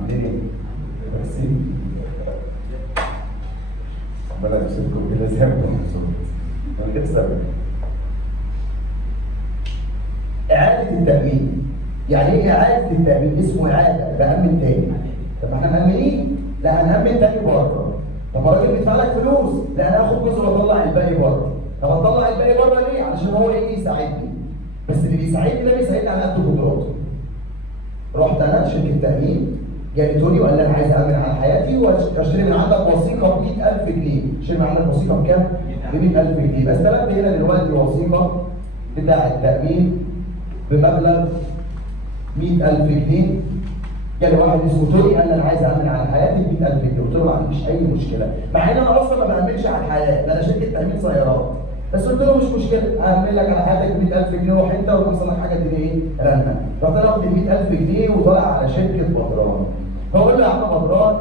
عاملين ايه؟ كويسين؟ ربنا يبسطكم كده زي ما انتم مبسوطين. من غير سبب. إعادة التأمين. يعني إيه إعادة التأمين؟ اسمه إعادة، بأمن تاني. طب ما إحنا مأمنين؟ لا هنأمن تاني بره. طب الراجل بيدفع لك فلوس؟ لا أنا هاخد جزء وأطلع الباقي بره. طب أطلع الباقي بره ليه؟ علشان هو يجي يساعدني. بس اللي بيساعدني ده بيساعدني على قد قدراته. رحت انا شركه تامين جابتوني وقال لي انا عايز امن على حياتي واشتري من عندك وثيقه ب 100000 جنيه، اشتري من عندك وثيقه بكام؟ ب 100000 جنيه، بس استلمت هنا دلوقتي وثيقه بتاع التامين بمبلغ 100000 جنيه. جالي واحد اسمه توني قال لي انا عايز امن على حياتي ب 100000 جنيه، قلت له ما عنديش اي مشكله، مع ان انا اصلا ما بامنش على الحياه، ده انا شركه تامين سيارات. بس قلت له مش مشكله، هعمل لك على حياتك ب 100000 جنيه روح انت ويحصل لك حاجه تديني ايه؟ رنه. رحت انا واخد ال 100000 جنيه وطالع على شركه بدران. فاقول له يا عم بدران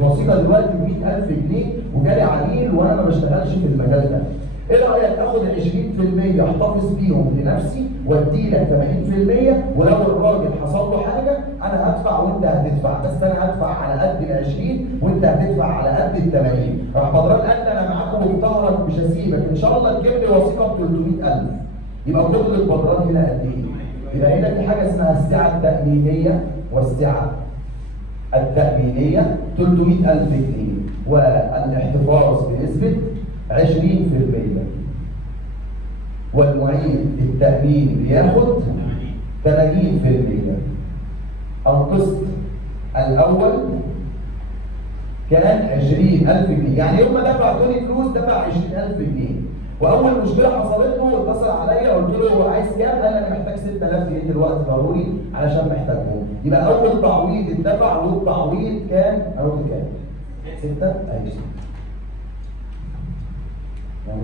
الوثيقه دلوقتي ب 100000 جنيه وجالي عميل وانا ما بشتغلش في المجال ده. ايه رايك اخد ال 20% احتفظ بيهم لنفسي وادي لك 80% ولو الراجل حصل له حاجه انا هدفع وانت هتدفع، بس انا هدفع على قد ال 20 وانت هتدفع على قد ال 80. راح بدران قال لي انا معاك وبظهرك مش هسيبك، ان شاء الله تجيب لي وثيقه ب 300000. يبقى كل بدران هنا قد ايه؟ يبقى هنا في حاجه اسمها السعه التامينيه والسعه التامينيه 300000 جنيه والاحتفاظ بنسبه 20%. والمعيد التأمين بياخد 80%. القسط الأول كان 20000 جنيه، يعني يوم ما دفع توني فلوس دفع 20000 جنيه، وأول مشكلة حصلت له اتصل عليا قلت له هو عايز كام؟ قال لي أنا محتاج 6000 جنيه دلوقتي ضروري علشان محتاجهم. يبقى أول تعويض اتدفع والتعويض كان أول كام؟ 6 أيوه. يعني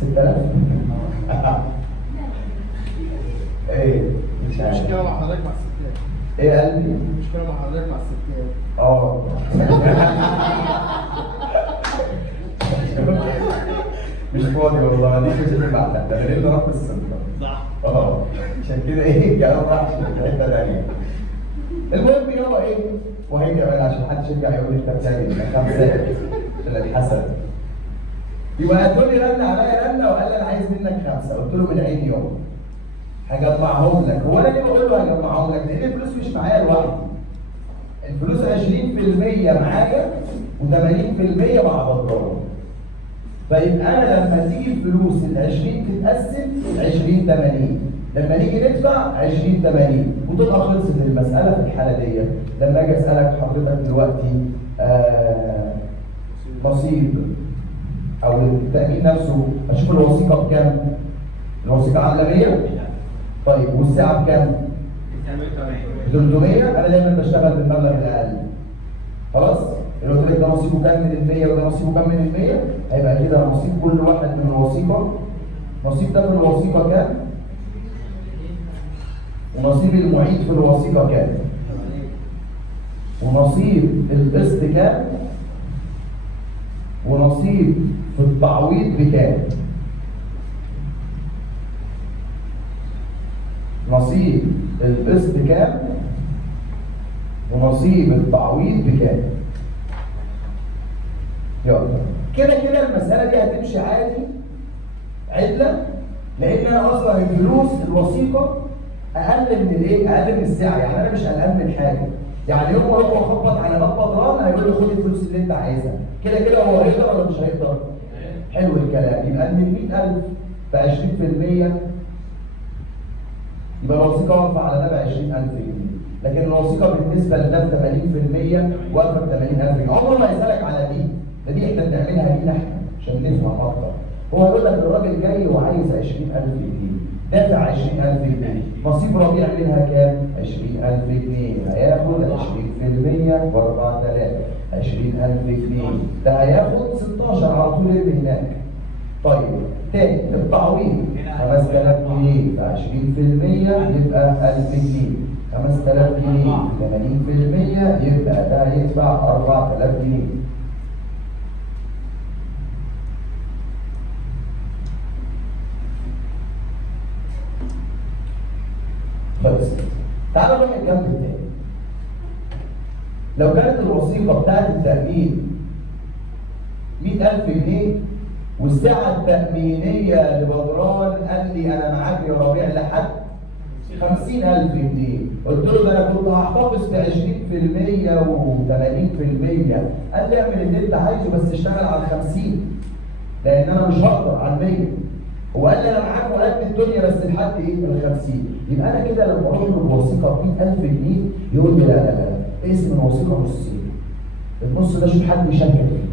6000 ايه مش عارف. مشكلة مع حضرتك مع الستات. ايه يا قلبي؟ مشكلة مع حضرتك مع الستات. مش فاضي والله، دي مش هتبقى ده غير اللي راح في السنتر. صح. عشان كده ايه الكلام راح في حته ثانيه. المهم يابا ايه؟ وهي كمان عشان محدش يرجع يقول لي انت بتعمل خمسات عشان الحسد. يبقى تقول لي رن عليا رنه وقال لي انا عايز منك 5، قلت له من عيني يابا هجمعهم لك. هو انا ليه بقول له هجمعهم لك؟ لان الفلوس مش معايا لوحدي. الفلوس 20% معايا و80% مع بدران. فيبقى انا لما تيجي الفلوس ال 20 تتقسم 20 80، لما نيجي ندفع 20 80 وتبقى خلصت المساله في الحاله ديت. لما اجي اسالك حضرتك دلوقتي نصيب او التامين نفسه، اشوف الوثيقه بكام؟ الوثيقه عامله 100. طيب والساعه بكام؟ 300. انا دايما بشتغل بالمبلغ الاقل. خلاص؟ اللي قلت لك ده نصيبه كام من ال 100 وده نصيبه كام من ال 100، هيبقى كده نصيب كل واحد من الوثيقه. نصيب ده في الوثيقه كام؟ ونصيب المعيد في الوثيقه كام؟ ونصيب القسط كام؟ ونصيب في التعويض بكام؟ نصيب القسط كام؟ ونصيب التعويض بكام؟ يلا كده المسألة دي هتمشي عادي عدلة، لأن أنا أصلا الفلوس الوثيقة أقل من الإيه؟ أقل من السعر، يعني أنا مش قلقان من حاجة. يعني يوم ما هو خبط على باب بدران هيقول لي خد الفلوس اللي أنت عايزها، كده هو هيقدر ولا مش هيقدر؟ حلو الكلام. يبقى من 100000 ب 20%، يبقى الوثيقة واقفة على ده ب 20000 جنيه، لكن الوثيقة بالنسبة لده ب 80% واقفة ب 80000 جنيه. عمره ما يسألك على دي احنا بنعملها لينا احنا عشان نفهم اكتر. هو يقول لك الراجل جاي وعايز 20000 جنيه، دافع 20000 جنيه، نصيب ربيع منها كام؟ 20000 جنيه، هياخد 20% ب 4000، 20000 جنيه، ده هياخد 16 على طول اللي هناك. طيب تاني التعويض 5000 جنيه ب 20% يبقى 1000 جنيه، 5000 جنيه ب 80% يبقى ده هيدفع 4000 جنيه. خلصت. تعالوا نروح الجنب التاني. لو كانت الوثيقة بتاعت التأمين 100,000 جنيه والسعة التأمينية لبدران قال لي أنا معاك يا ربيع لحد 50,000 جنيه، قلت له ده أنا كنت هحتفظ ب 20% و80%، قال لي اعمل اللي أنت عايزه بس اشتغل على 50 لأن أنا مش هقدر على 100. هو قال لي أنا معاك وقد الدنيا بس لحد إيه؟ ال 50. يبقى أنا كده لما أروح له بوثيقة ب 100,000 جنيه يقول لي لا لا لا اسم الوثيقة نصين. النص ده شوف حد يشارك فيه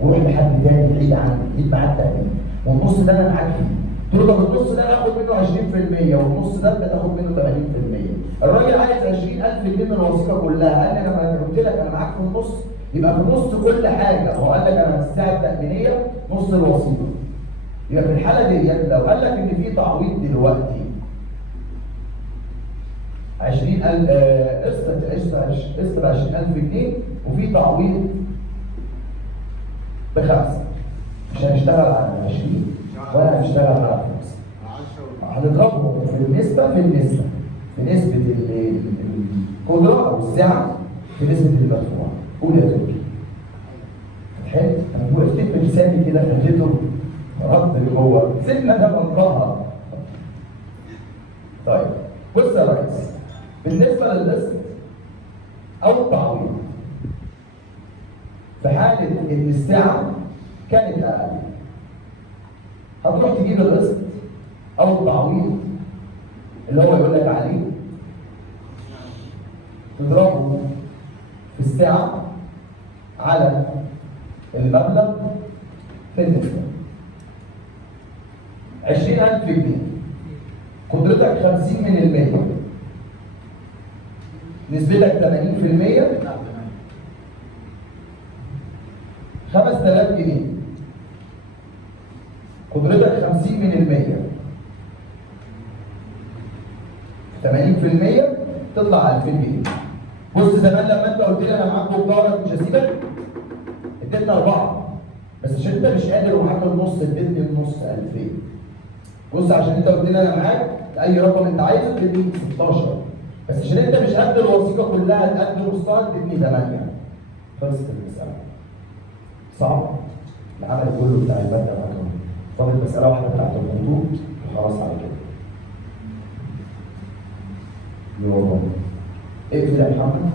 وروح لحد تاني بعيد عني يجيب معاه التأمين، والنص ده انا معاك فيه. قلت له طب النص ده انا اخد منه 20% والنص ده انت تاخد منه 80%. الراجل عايز 20,000 جنيه من الوثيقه كلها، قال لي انا لما قلت لك انا معاك في النص يبقى في النص كل حاجه، هو قال لك انا الساعه التأمينيه نص الوثيقه. يبقى في الحاله دي لو قال لك ان في تعويض دلوقتي 20,000 قسط ب 20,000 جنيه وفي تعويض بخمسة، مش هنشتغل على 20 ولا هنشتغل على 5، هنضربهم في النسبة في نسبة القدرة أو السعة في نسبة المدفوع. قول يا دكتور. حلو، أنا وقفت بلساني كده خليته رد اللي هو سيبنا ده منطقها. طيب بص يا ريس، بالنسبة للقسط أو التعويض في حالة إن السعة كانت أقل هتروح تجيب القسط أو التعويض اللي هو يقول لك عليه تضربه في السعة على المبلغ في النسبة. 20,000 جنيه قدرتك 50%، نسبتك 80%، 5,000 جنيه قدرتك 50%، 80% تطلع 2,000 جنيه. بص زمان لما انت قلت لي انا معاك وبدارك مش هسيبك اديتنا 4 بس عشان انت مش قادر ومعاك النص اديتني النص 2,000. بص عشان انت قلت لي انا معاك اي رقم انت عايزه اديتني 16 بس عشان انت مش قد الوثيقه كلها تقد نصها اديتني 8. خلصت المساله. صعب العمل كله بتاع الماده معاك اهو. فاضل مساله واحده بتاعت الخطوط وخلاص على كده. يلا اقفل يا محمد.